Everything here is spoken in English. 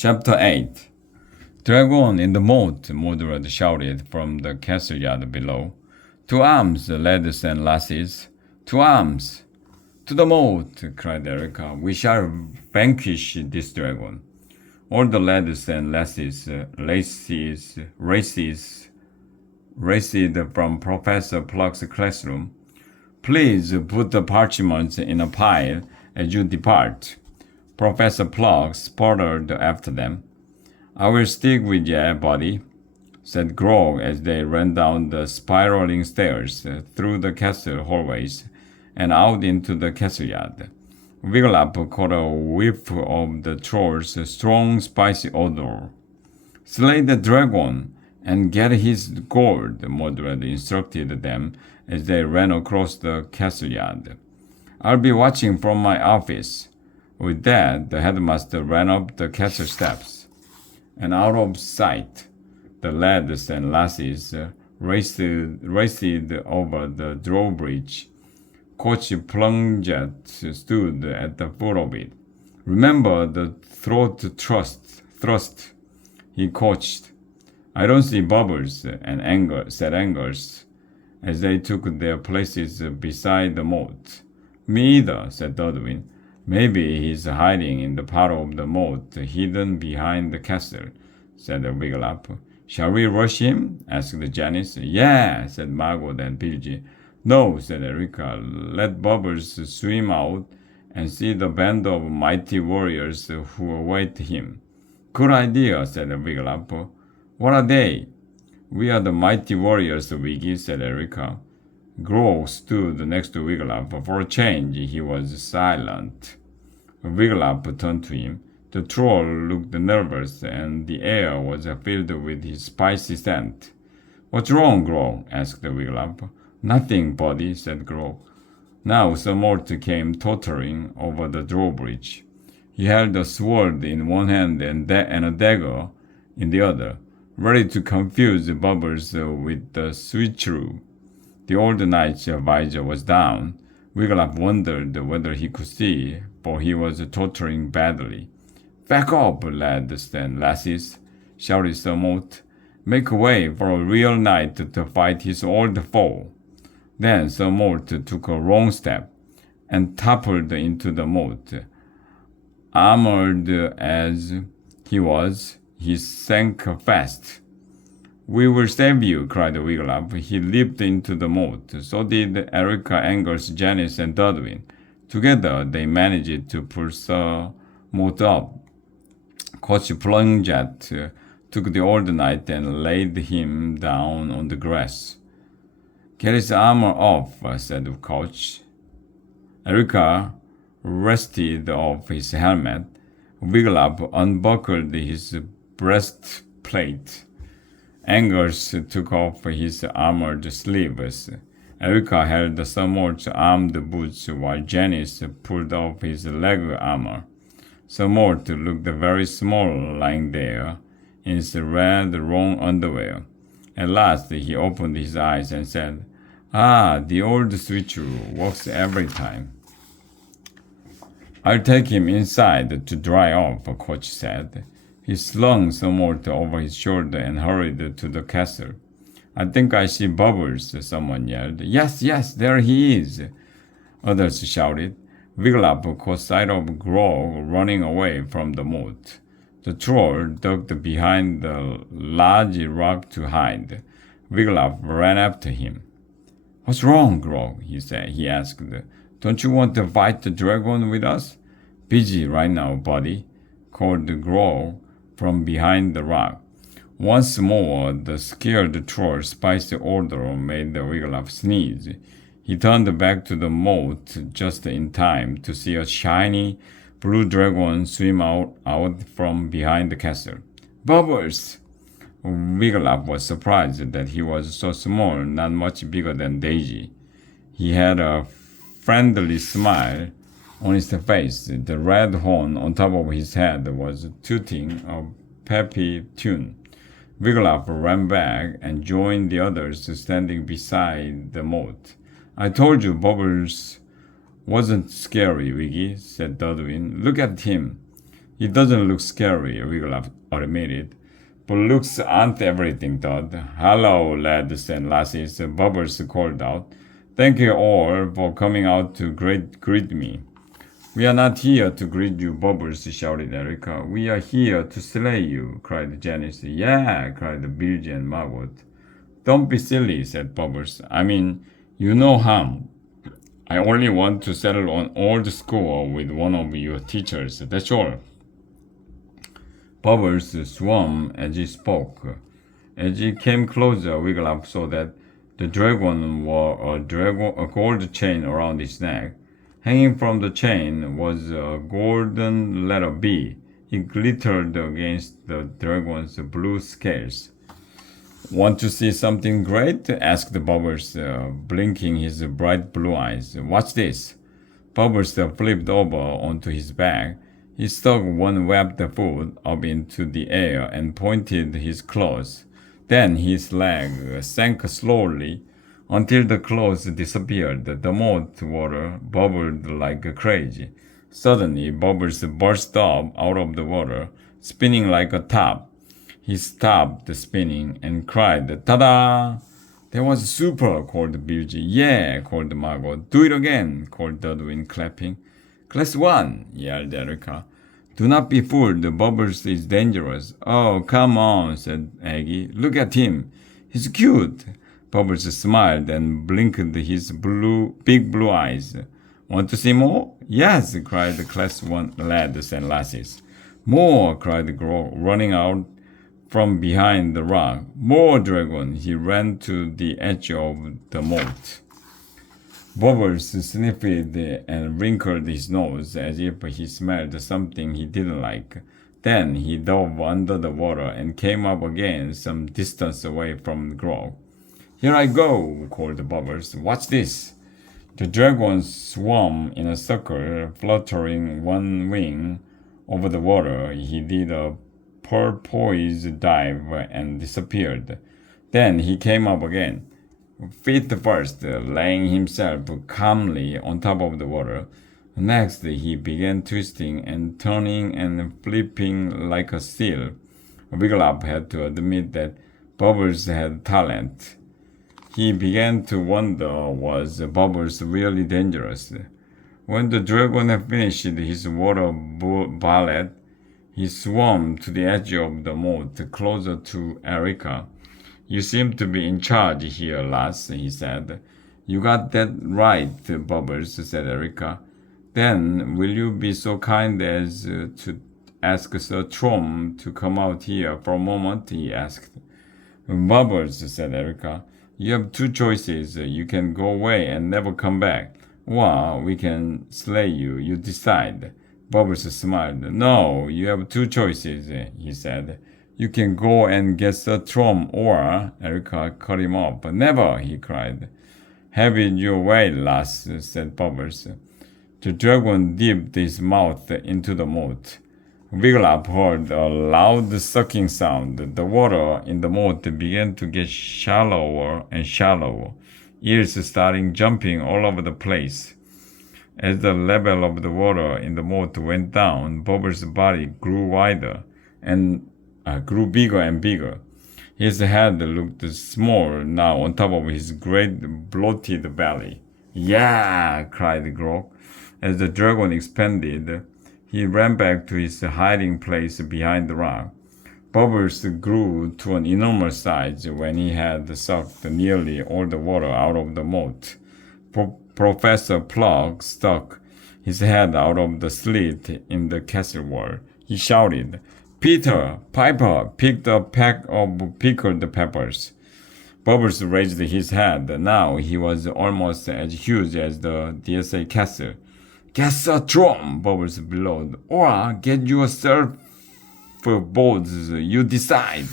Chapter 8. Dragon in the moat, Mordred shouted from the castle yard below. To arms, lads and lasses! To arms! To the moat, cried Erica. We shall vanquish this dragon. All the lads and lasses raced from Professor Pluck's classroom. Please put the parchments in a pile as you depart. Professor Pluck sputtered after them. I will stick with you, buddy, said Grog as they ran down the spiraling stairs, through the castle hallways, and out into the castle yard. Wiglaf caught a whiff of the troll's strong, spicy odor. Slay the dragon and get his gold, Mordred instructed them as they ran across the castle yard. I'll be watching from my office. With that, the headmaster ran up the castle steps, and out of sight, the lads and lasses raced over the drawbridge. Coach Plunget stood at the foot of it. Remember the throat thrust, he coached. I don't see Bubbles, said Angers, as they took their places beside the moat. Me either, said Dudwin. Maybe he's hiding in the part of the moat hidden behind the castle, said Wiglaf. Shall we rush him? asked Janice. Yeah, said Margot and Bilgy. No, said Erica. Let Bubbles swim out and see the band of mighty warriors who await him. Good idea, said Wiglaf. What are they? We are the mighty warriors, Wiggy, said Erica. Grog stood next to Wiglaf. For a change, he was silent. Wiglaf turned to him. The troll looked nervous, and the air was filled with his spicy scent. What's wrong, Grog? asked Wiglaf. Nothing, buddy, said Grog. Now Sir Mort came tottering over the drawbridge. He held a sword in one hand and a dagger in the other, ready to confuse Bubbles with the switcheroo. The old knight's visor was down. Wiglaf wondered whether he could see, for he was tottering badly. Back up, lads and lasses, shouted Sir Mort. Make way for a real knight to fight his old foe. Then Sir Mort took a wrong step and toppled into the moat. Armored as he was, he sank fast. We will save you, cried Wiglaf. He leaped into the moat. So did Erica, Angers, Janice, and Dudwin. Together they managed to pull Sir Mort up. Coach Plunget took the old knight and laid him down on the grass. Get his armor off, said Coach. Erica wrested off his helmet. Wiglaf unbuckled his breastplate. Angers took off his armored sleeves. Erica held Sir Mort's armed boots while Janice pulled off his leg armor. Sir Mort looked very small lying there in his red wrong underwear. At last he opened his eyes and said, Ah, the old switcheroo works every time. I'll take him inside to dry off, Coach said. He slung Sir Mort over his shoulder and hurried to the castle. I think I see Bubbles, someone yelled. Yes, yes, there he is, others shouted. Wiglaf caught sight of Grog running away from the moat. The troll ducked behind the large rock to hide. Wiglaf ran after him. What's wrong, Grog? He asked. Don't you want to fight the dragon with us? Busy right now, buddy, called Grog from behind the rock. Once more, the scared troll's spicy odor made Wiglaf sneeze. He turned back to the moat just in time to see a shiny blue dragon swim out from behind the castle. Bubbles! Wiglaf was surprised that he was so small, not much bigger than Daisy. He had a friendly smile on his face. The red horn on top of his head was tooting a peppy tune. Wiglaf ran back and joined the others standing beside the moat. I told you Bubbles wasn't scary, Wiggy, said Dudwin. Look at him. He doesn't look scary, Wiglaf admitted. But looks aren't everything, Todd. Hello, lads and lasses, Bubbles called out. Thank you all for coming out to greet me. We are not here to greet you, Bubbles, shouted Erica. We are here to slay you, cried Janice. Yeah, cried Bilgy and Margot. Don't be silly, said Bubbles. I mean, you know harm. I only want to settle on old score with one of your teachers, that's all. Bubbles swam as he spoke. As he came closer, Wiglaf saw that the dragon wore a gold chain around his neck. Hanging from the chain was a golden letter B. It glittered against the dragon's blue scales. Want to see something great? Asked Bubbles, blinking his bright blue eyes. Watch this. Bubbles flipped over onto his back. He stuck one webbed foot up into the air and pointed his claws. Then his leg sank slowly until the claws disappeared. The moat water bubbled like crazy. Suddenly, Bubbles burst up out of the water, spinning like a top. He stopped spinning and cried, "Ta-da!" That was super, called Bilgy. Yeah, called Margot. Do it again, called Dudwin, clapping. Class 1, yelled Erica. Do not be fooled, Bubbles is dangerous. Oh, come on, said Aggie. Look at him. He's cute. Bubbles smiled and blinked his big blue eyes. Want to see more? Yes, cried the Class 1 lads and lasses. More, cried Grog, running out from behind the rock. More dragon. He ran to the edge of the moat. Bubbles sniffed and wrinkled his nose as if he smelled something he didn't like. Then he dove under the water and came up again some distance away from Grog. Here I go, called Bubbles. Watch this. The dragon swam in a circle, fluttering one wing over the water. He did a porpoise dive and disappeared. Then he came up again, feet first, laying himself calmly on top of the water. Next, he began twisting and turning and flipping like a seal. Wiglaf had to admit that Bubbles had talent. He began to wonder, was Bubbles really dangerous? When the dragon had finished his water ballet, he swam to the edge of the moat, closer to Erica. You seem to be in charge here, lass, he said. You got that right, Bubbles, said Erica. Then will you be so kind as to ask Sir Trom to come out here for a moment, he asked. Bubbles, said Erica, you have two choices. You can go away and never come back, or we can slay you. You decide. Bubbles smiled. No, you have two choices, he said. You can go and get Sir Trom, or Erica cut him off. Never, he cried. Have it your way, lass, said Bubbles. The dragon dipped his mouth into the moat. Wiglaf heard a loud sucking sound. The water in the moat began to get shallower and shallower, ears starting jumping all over the place. As the level of the water in the moat went down, Bubbles' body grew wider and grew bigger and bigger. His head looked small now on top of his great bloated belly. Yeah, cried Grog. As the dragon expanded, he ran back to his hiding place behind the rock. Bubbles grew to an enormous size when he had sucked nearly all the water out of the moat. Professor Plug stuck his head out of the slit in the castle wall. He shouted, Peter, Piper, picked a pack of pickled peppers. Bubbles raised his head. Now he was almost as huge as the DSA castle. Get Sir Trom, Bubbles bellowed, or get yourself boards, you decide.